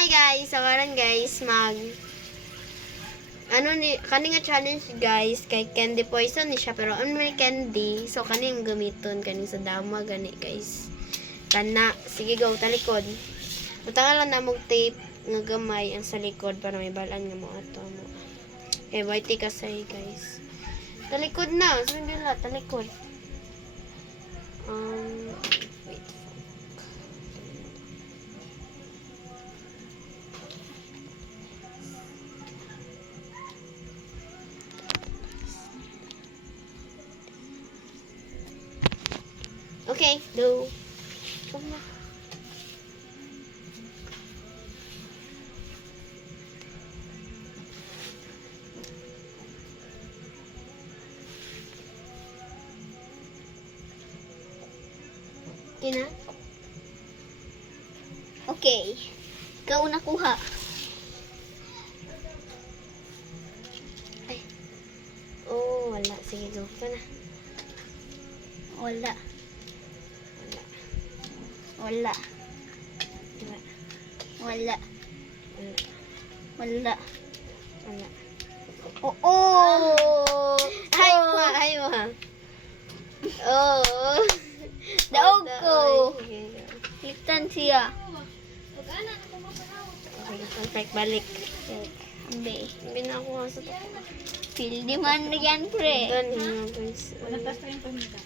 Hi guys! So karon guys, kani nga challenge guys, kay candy poison ni siya, pero may candy. So kaning gamiton, kaning sa dama gani guys. Kana, sige go, talikod. Butangan lang na mong tape nga gamay ang sa likod para may balaan nga mo ato mo. Eh, whitey kasay guys. Talikod na, sabi nila, talikod. Wait. Okay, do. Come na. Okay na? Okay. Ikaw na kuha. Ay. Oh, wala. Sige, go. Ito na. Wala. Wala. Wala. Wala. Wala. Wala. Wala. Wala. Oo! Ay, ma. Ay, ma. Oh. Daog ko. Sige, go. Kliktan siya. Okay, contact balik. Ambe. Hindi na ako nga sa to. Feel di man yan, pre. Ganun, guys. Walang tas tayong pamilya.